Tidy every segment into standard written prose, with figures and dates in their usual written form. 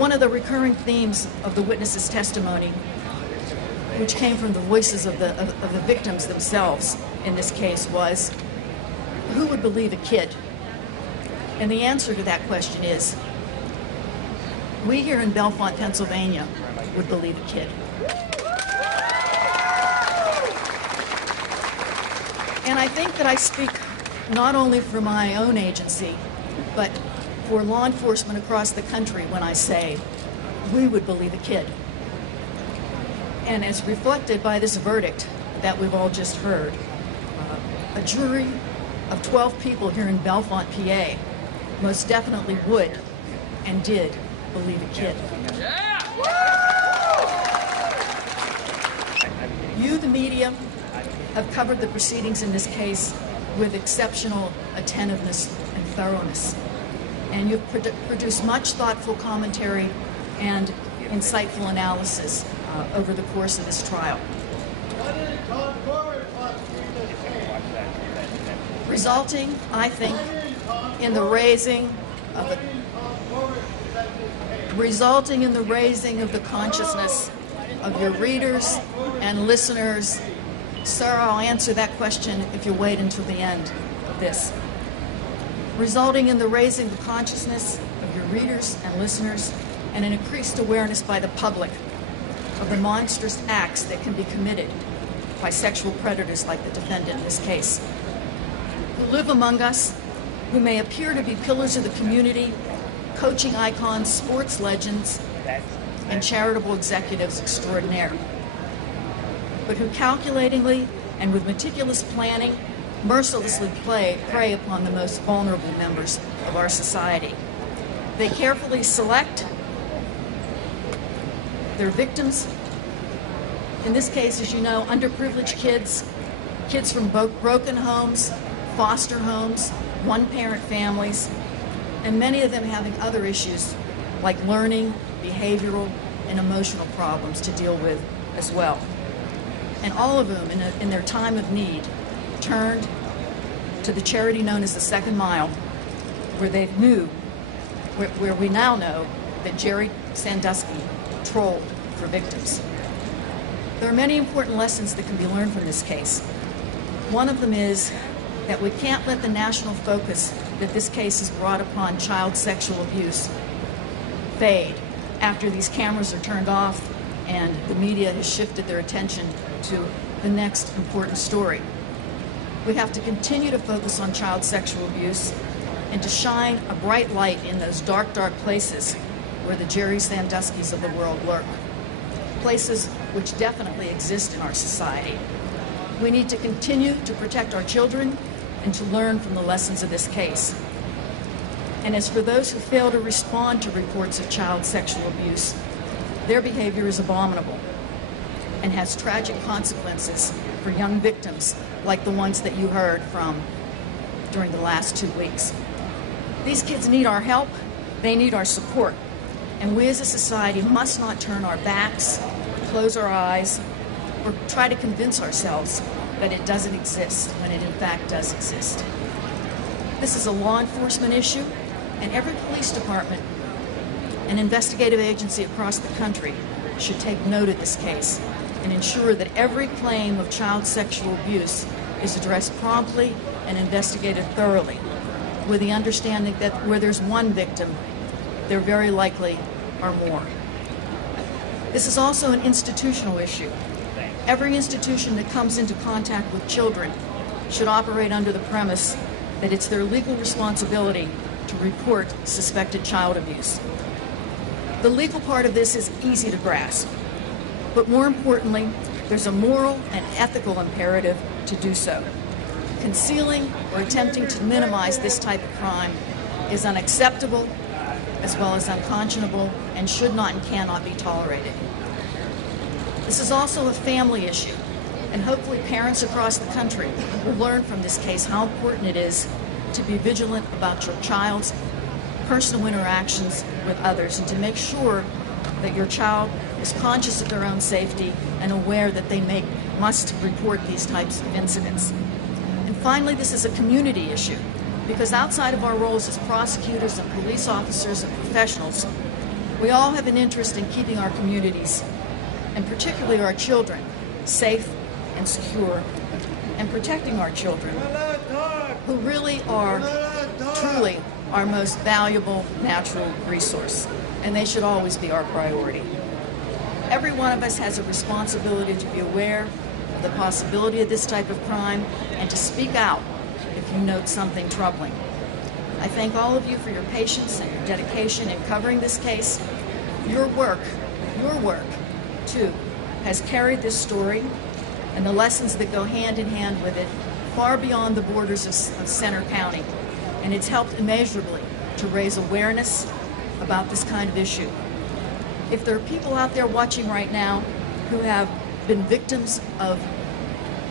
One of the recurring themes of the witnesses' testimony, which came from the voices of the victims themselves in this case, was, who would believe a kid? And the answer to that question is, we here in Bellefonte, Pennsylvania, would believe a kid. And I think that I speak not only for my own agency, but for law enforcement across the country when I say we would believe a kid. And as reflected by this verdict that we've all just heard, a jury of 12 people here in Bellefonte, PA, most definitely would and did believe a kid. You, the media, have covered the proceedings in this case with exceptional attentiveness and thoroughness. And you've produced much thoughtful commentary and insightful analysis over the course of this trial. Resulting, I think, in the raising of the consciousness of your readers and listeners. Sir, I'll answer that question if you wait until the end of this. Resulting in the raising the consciousness of your readers and listeners and an increased awareness by the public of the monstrous acts that can be committed by sexual predators like the defendant in this case, who live among us, who may appear to be pillars of the community, coaching icons, sports legends, and charitable executives extraordinaire, but who calculatingly and with meticulous planning mercilessly prey upon the most vulnerable members of our society. They carefully select their victims. In this case, as you know, underprivileged kids, kids from broken homes, foster homes, one-parent families, and many of them having other issues like learning, behavioral, and emotional problems to deal with as well. And all of them, in their time of need, turned to the charity known as the Second Mile, where we now know that Jerry Sandusky trolled for victims. There are many important lessons that can be learned from this case. One of them is that we can't let the national focus that this case has brought upon child sexual abuse fade after these cameras are turned off and the media has shifted their attention to the next important story. We have to continue to focus on child sexual abuse and to shine a bright light in those dark, dark places where the Jerry Sanduskys of the world lurk, places which definitely exist in our society. We need to continue to protect our children and to learn from the lessons of this case. And as for those who fail to respond to reports of child sexual abuse, their behavior is abominable and has tragic consequences for young victims like the ones that you heard from during the last 2 weeks. These kids need our help, they need our support, and we as a society must not turn our backs, close our eyes, or try to convince ourselves that it doesn't exist when it in fact does exist. This is a law enforcement issue, and every police department and investigative agency across the country should take note of this case and ensure that every claim of child sexual abuse is addressed promptly and investigated thoroughly, with the understanding that where there's one victim, there very likely are more. This is also an institutional issue. Every institution that comes into contact with children should operate under the premise that it's their legal responsibility to report suspected child abuse. The legal part of this is easy to grasp, but more importantly, there's a moral and ethical imperative to do so. Concealing or attempting to minimize this type of crime is unacceptable, as well as unconscionable, and should not and cannot be tolerated. This is also a family issue, and hopefully parents across the country will learn from this case how important it is to be vigilant about your child's personal interactions with others and to make sure that your child is conscious of their own safety and aware that they must report these types of incidents. And finally, this is a community issue, because outside of our roles as prosecutors and police officers and professionals, We all have an interest in keeping our communities, and particularly our children, safe and secure, and protecting our children, who really are truly our most valuable natural resource, and they should always be our priority. Every one of us has a responsibility to be aware of the possibility of this type of crime and to speak out if you note something troubling. I thank all of you for your patience and your dedication in covering this case. Your work, too, has carried this story and the lessons that go hand in hand with it far beyond the borders of Centre County, and it's helped immeasurably to raise awareness about this kind of issue. If there are people out there watching right now who have been victims of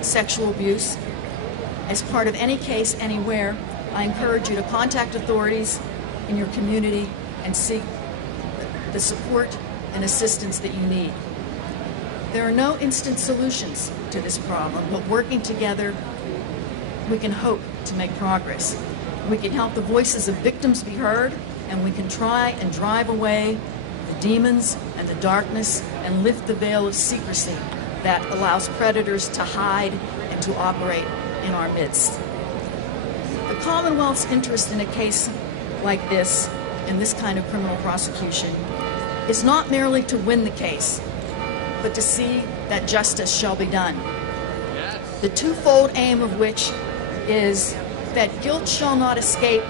sexual abuse, as part of any case anywhere, I encourage you to contact authorities in your community and seek the support and assistance that you need. There are no instant solutions to this problem, but working together, we can hope to make progress. We can help the voices of victims be heard, and we can try and drive away the demons and the darkness and lift the veil of secrecy that allows predators to hide and to operate in our midst. The Commonwealth's interest in a case like this, in this kind of criminal prosecution, is not merely to win the case, but to see that justice shall be done. Yes. The twofold aim of which is that guilt shall not escape,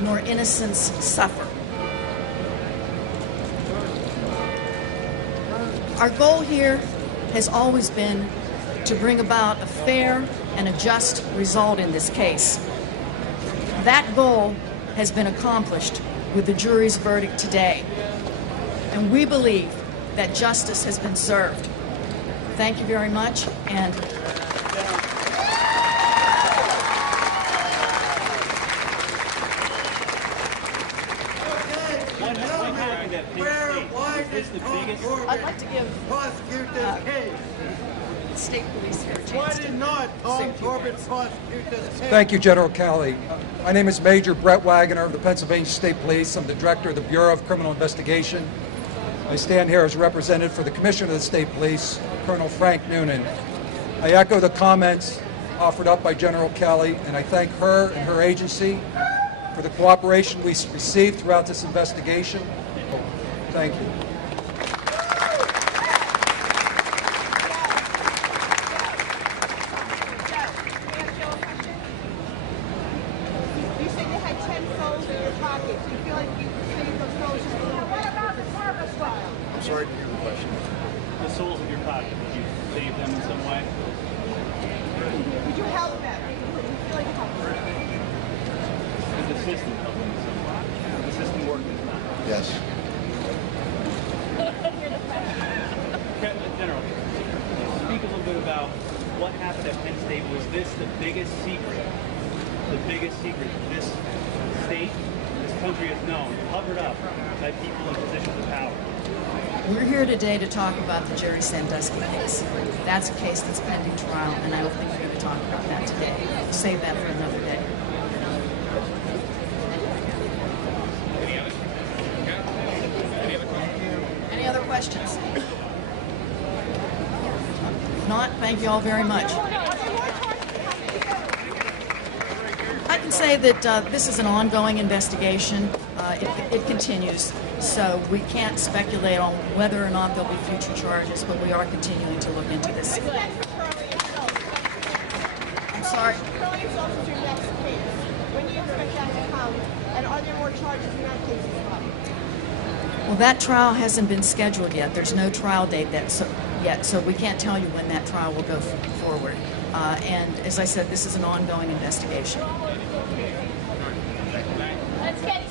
nor innocence suffer. Our goal here has always been to bring about a fair and a just result in this case. That goal has been accomplished with the jury's verdict today, and we believe that justice has been served. Thank you very much, and I'd like to give prosecute this case. State police here a chance. Why did not Tom Corbett prosecute this case? Thank you, General Kelly. My name is Major Brett Wagner of the Pennsylvania State Police. I'm the Director of the Bureau of Criminal Investigation. I stand here as a representative for the Commissioner of the State Police, Colonel Frank Noonan. I echo the comments offered up by General Kelly, and I thank her and her agency for the cooperation we received throughout this investigation. Thank you. Yes. General, speak a little bit about what happened at Penn State. Was this the biggest secret? The biggest secret this state, this country has known, covered up by people in positions of power? We're here today to talk about the Jerry Sandusky case. That's a case that's pending trial, and I don't think we're going to talk about that today. We'll save that for another day. Any other questions? If not, thank you all very much. I can say that this is an ongoing investigation. It continues, so we can't speculate on whether or not there'll be future charges, but we are continuing to look into this. I'm sorry? When do you expect that to come? And are there more charges in that case as well? Well, that trial hasn't been scheduled yet. There's no trial date yet, so we can't tell you when that trial will go forward. And as I said, this is an ongoing investigation. Let's get